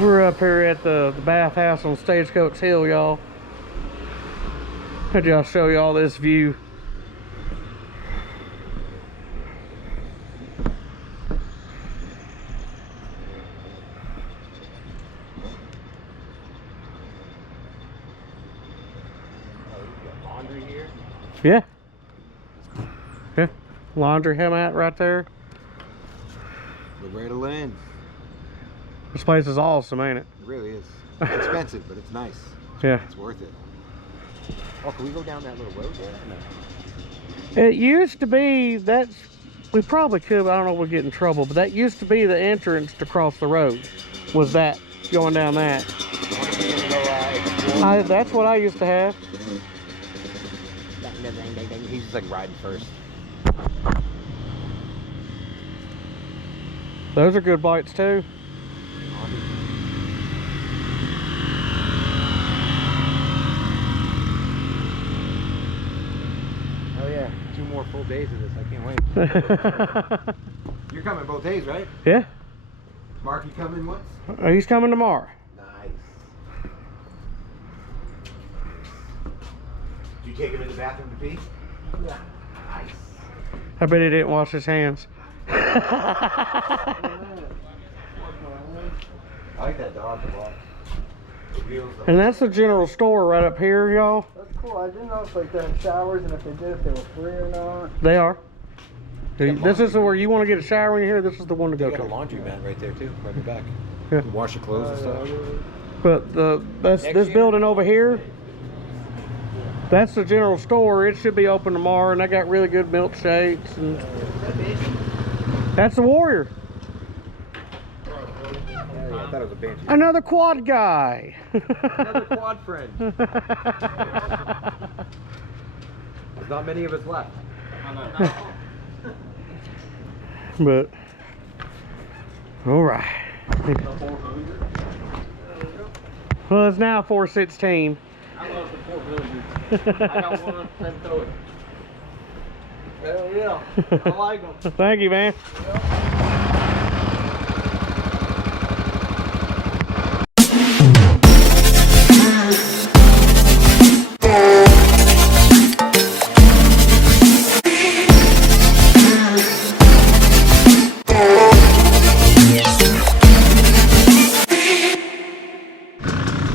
We're up here at the bathhouse on Stagecoach Hill, y'all. Had y'all show y'all this view. Laundry here? Yeah. Yeah. Laundry mat right there. Loretta, Lynn. This place is awesome, ain't it? It really is. It's expensive, but it's nice. Yeah. It's worth it. Oh, can we go down that little road there? No. It used to be, we probably could, but I don't know if we'll get in trouble, but that used to be the entrance to cross the road. Was that, going down that. That's what I used to have. He's just like riding first. Those are good bites too. Oh yeah, 2 more full days of this. I can't wait. You're coming both days, right? Yeah. Mark, you coming once? He's coming tomorrow. Nice. Did you take him in the bathroom to pee? Yeah. Nice. I bet he didn't wash his hands. I like that dog a lot. And that's the general store right up here, y'all. That's cool. I didn't know if like they had showers and if they did, if they were free or not. They are. This is where you want to get a shower when you're here. This is the one to go They got to. a laundry mat right there too, right in the back. Yeah. You can wash your clothes and stuff. But this building over here, that's the general store. It should be open tomorrow, and they got really good milkshakes. And that's the Warrior. I thought it was a banshee. Another quad guy. Another quad friend. There's not many of us left. But all right. Well, it's now 4:16. I love the 400. I got one and throw it. Hell yeah. I like them. Thank you, man.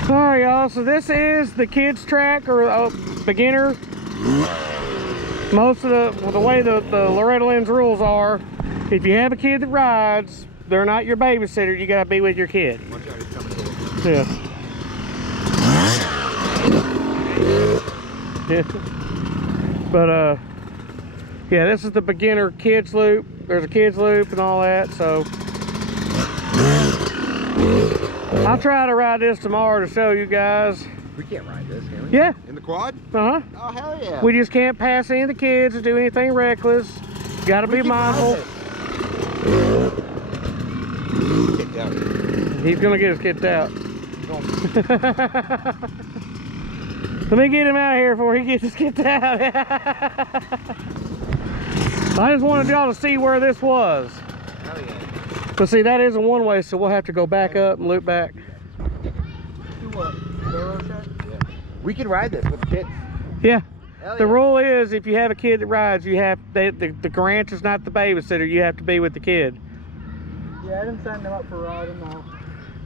Alright, y'all, so this is the kids track, or beginner. Most of the way the Loretta Lynn's rules are, if you have a kid that rides, they're not your babysitter, you gotta be with your kid. Yeah. Yeah. But yeah, this is the beginner kids loop. There's a kids loop and all that, so I'll try to ride this tomorrow to show you guys. We can't ride this, can we? Yeah. In the quad? Uh-huh. Oh, hell yeah. We just can't pass any of the kids or do anything reckless. Gotta be mindful. Get down. He's gonna get us kicked out. Let me get him out of here before he gets us kicked out. I just wanted y'all to see where this was. Hell yeah. But see, that is a one-way, so we'll have to go back up and loop back. Do what? Yeah. We can ride this with the kids. Yeah. Hell The yeah. rule is, if you have a kid that rides, you have the ranch is not the babysitter. You have to be with the kid. Yeah, I didn't sign them up for riding though.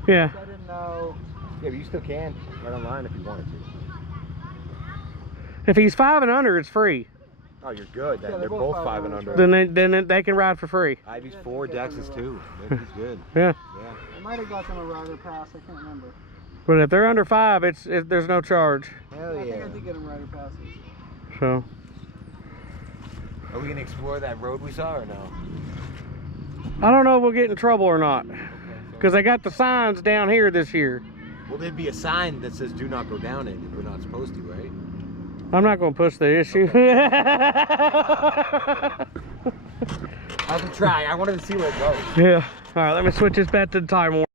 Yeah. I didn't know. Yeah, but you still can ride online if you wanted to. If he's 5 and under, it's free. Oh, you're good. Yeah, They're both 5 and under. Then they can ride for free. Ivy's 4, Dex is 2. He's good. Yeah. Yeah. I might have got them a rider pass. I can't remember. But if they're under 5, there's no charge. Hell I think yeah. I did get them rider passes. So. Are we gonna explore that road we saw or no? I don't know if we'll get in trouble or not, because they got the signs down here this year. Well, there'd be a sign that says "Do not go down it" if we're not supposed to, right? I'm not going to push the issue. I can try. I wanted to see where it goes. Yeah. All right, let me switch this back to the time warner.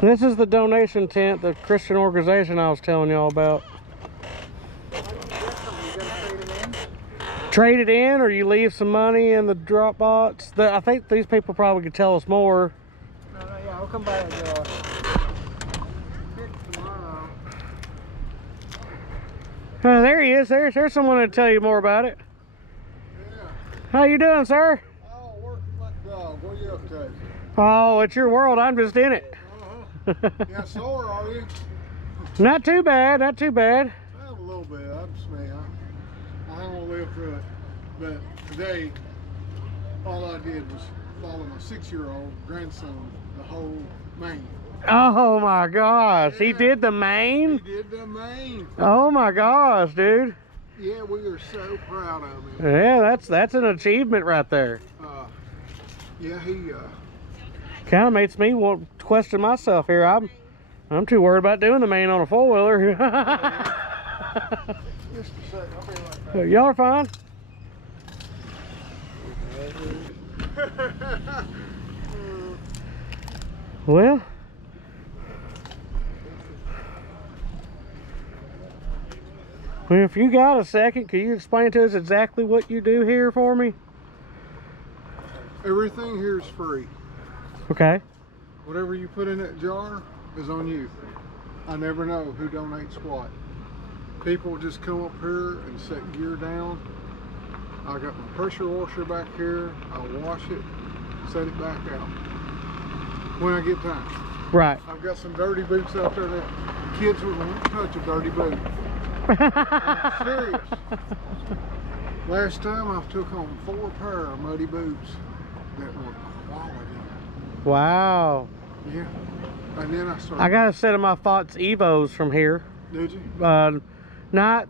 This is the donation tent, the Christian organization I was telling y'all about. Trade it in, or you leave some money in the drop box. I think these people probably could tell us more. No, yeah, I'll come by and tomorrow. There he is. There's someone to tell you more about it. Yeah. How you doing, sir? Oh, working like dog. What are you up to? Oh, it's your world. I'm just in it. Yeah, sore, are you? Not too bad. Not too bad. Well, a little bit. That's me. I don't want to live through it. But today, all I did was follow my 6-year-old grandson the whole Maine. Oh my gosh, Yeah. he did the Maine? He did the Maine. Oh my gosh, dude. Yeah, we are so proud of him. Yeah, that's an achievement right there. Yeah, he. Kind of makes me want to question myself here. I'm too worried about doing the Maine on a 4-wheeler. Just a second. I'll be right back. Y'all are fine. Well, if you got a second, can you explain to us exactly what you do here for me? Everything here is free. Okay. Whatever you put in that jar is on you. I never know who donates what. People just come up here and set gear down. I got my pressure washer back here. I'll wash it, set it back out when I get time. Right. I've got some dirty boots out there that kids wouldn't touch a dirty boot. I'm serious. Last time I took home 4 pair of muddy boots that were quality. Wow. Yeah. And then I started. I got a set of my Fox Evos from here. Did you? Not,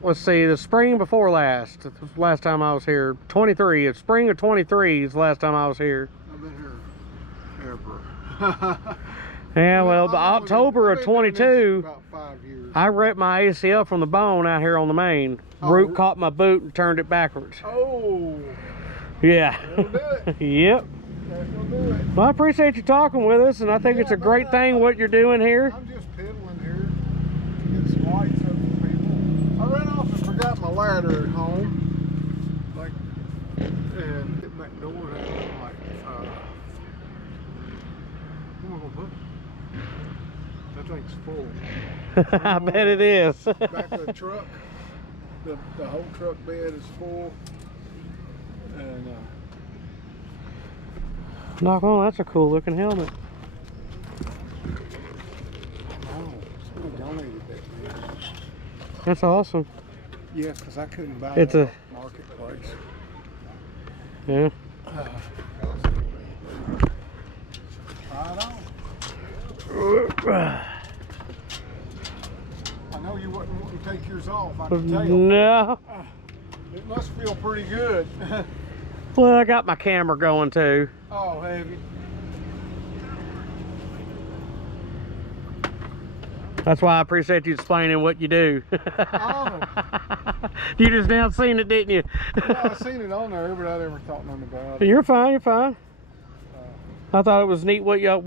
let's see, the spring before last. Last time I was here. 23. It's spring of 23 is the last time I was here. I've been here ever. Yeah, well, the October of 22, About 5 years. I ripped my ACL from the bone out here on the main. Oh. Root caught my boot and turned it backwards. Oh. Yeah. That'll do it. Yep. That'll do it. Well, I appreciate you talking with us, and I think it's a great thing what you're doing here. I'm just piddling here. Get some lights up for people. I ran off and forgot my ladder at home. Like, and hit that door and I'm like, where am I gonna put it? That thing's full. I bet it is. Back of the truck, the whole truck bed is full. And Knock on, that's a cool looking helmet. oh, somebody donated that, man. That's awesome. Yeah, because I couldn't buy It's it a- at Marketplace. Yeah. Try it on. I know you wouldn't want to take yours off, I can tell. No. It must feel pretty good. Well, I got my camera going too. Oh, heavy. That's why I appreciate you explaining what you do. Oh. You just now seen it, didn't you? Yeah, I seen it on there, but I never thought nothing about it. You're fine, you're fine. I thought it was neat what y'all,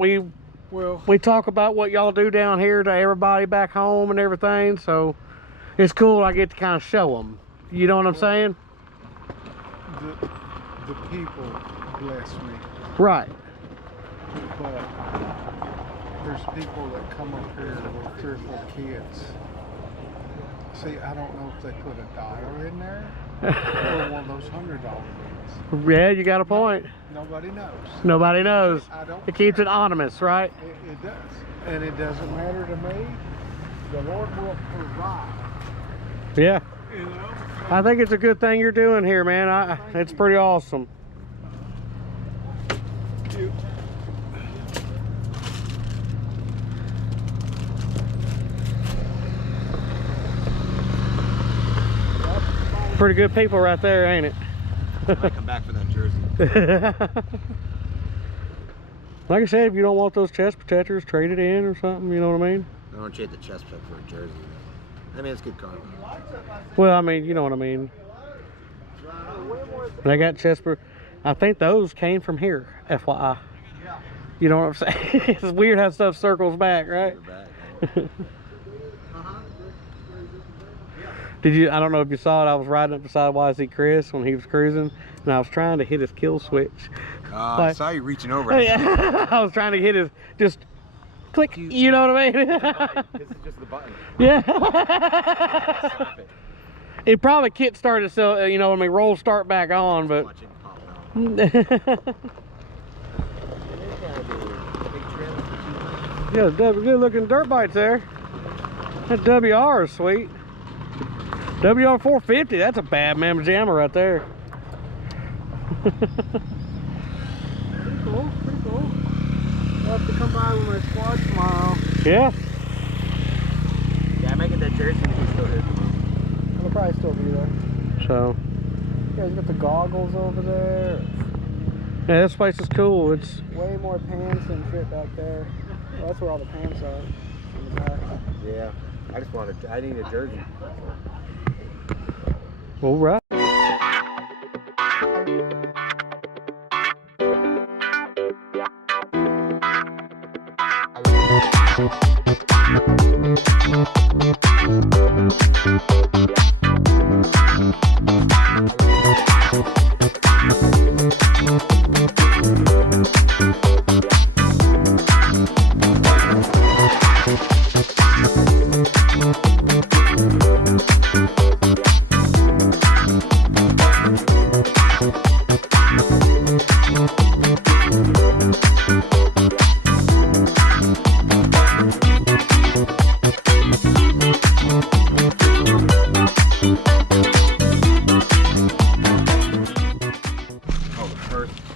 Well, we talk about what y'all do down here to everybody back home and everything, so it's cool I get to kind of show them. You know what I'm saying? the people bless me, Right. but there's people that come up here with 3 or 4 kids. See, I don't know if they put $1 in there or one of those $100 bills. Yeah, you got a point. Nobody knows. Nobody knows. I don't. It keeps it anonymous, right? It does, and it doesn't matter to me. The Lord will provide. Yeah. You know. I think it's a good thing you're doing here, man. It's pretty awesome. You. Pretty good people right there, ain't it? I might come back for that jersey. Like I said, if you don't want those chest protectors, trade it in or something, you know what I mean? I don't trade the chest plate for a jersey though. I mean, it's good karma. Well, I mean, you know what I mean. They got chest I think those came from here, FYI. You know what I'm saying? It's weird how stuff circles back, right? Did you? I don't know if you saw it. I was riding up beside YZ Chris when he was cruising, and I was trying to hit his kill switch. I saw you reaching over. I was trying to hit his just click. You know what I mean? This is just the button. Yeah. Stop it. It probably kit started so you know when we roll start back on, but. Watch it pop out. Yeah, good looking dirt bikes there. That WR is sweet. WR 450, that's a bad mamma jamma right there. Pretty cool, pretty cool. I'll have to come by with my squad tomorrow. Yeah. Yeah, I might get that jersey if he's still here. I'll probably still be there. So. You guys got the goggles over there. Yeah, this place is cool. It's Way more pants and shit back there. Well, that's where all the pants are. In the back. Yeah, I need a jersey. all right.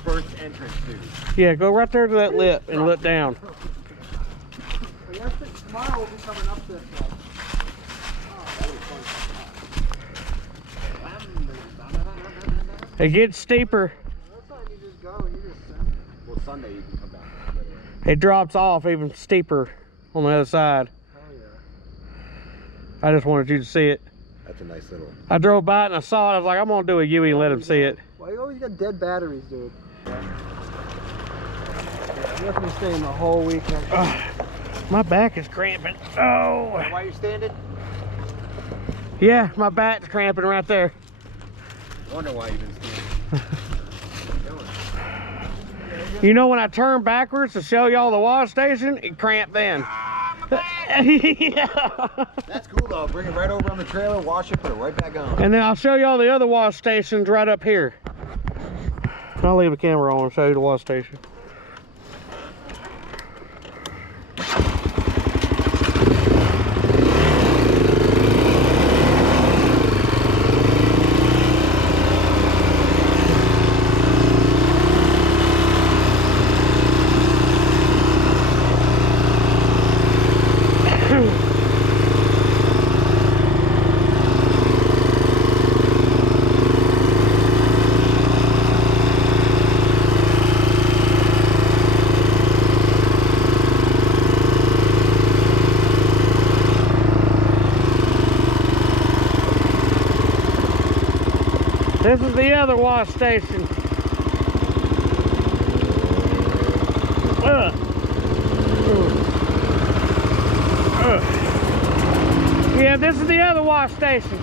First entrance, dude. Yeah, go right there to that lip and look down. Tomorrow we'll be coming up this way. It gets steeper. That's why you just go and you just send it. Well, Sunday you can come back. It drops off even steeper on the other side. Oh yeah. I just wanted you to see it. That's a nice little. I drove by it and I saw it. I was like, I'm gonna do a Yui and let him see it. Why you always got dead batteries, dude? Yeah, I'm not gonna stay in the whole week next week. My back is cramping. Oh. Why you standing? Yeah, my back's cramping right there. I wonder why you've been standing. You know when I turn backwards to show y'all the wash station, it cramped then. Yeah. That's cool though. Bring it right over on the trailer, wash it, put it right back on. And then I'll show y'all the other wash stations right up here. I'll leave the camera on and show you the wash station. This is the other wash station. Yeah, this is the other wash station.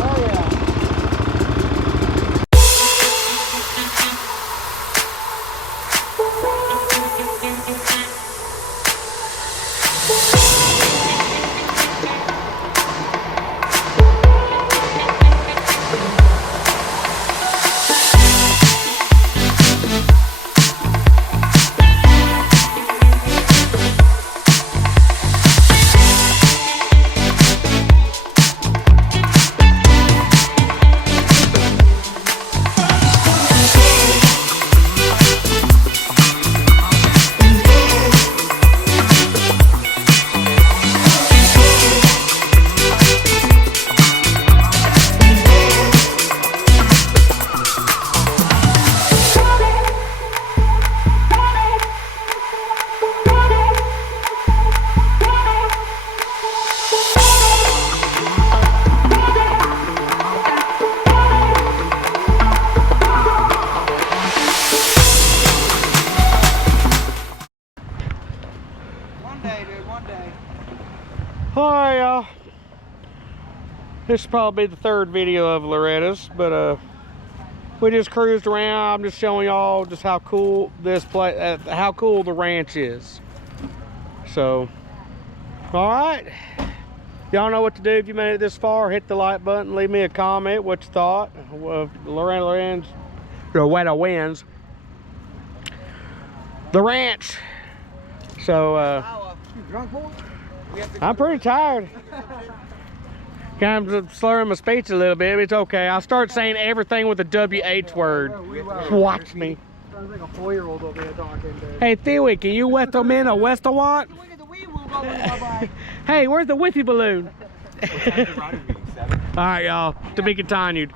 Oh yeah. This will probably be the third video of Loretta's, but we just cruised around. I'm just showing y'all just how cool this place, how cool the ranch is. So, all right. Y'all know what to do if you made it this far. Hit the like button, leave me a comment what you thought of Loretta wins the ranch. So I'm pretty tired. Kind of slurring my speech a little bit, but it's okay. I'll start saying everything with a WH word. Watch me. Sounds like a 4-year-old over there talking. Hey, Theory, can you wet them in a west of what? Hey, where's the whiffy balloon? All right, y'all. To be continued.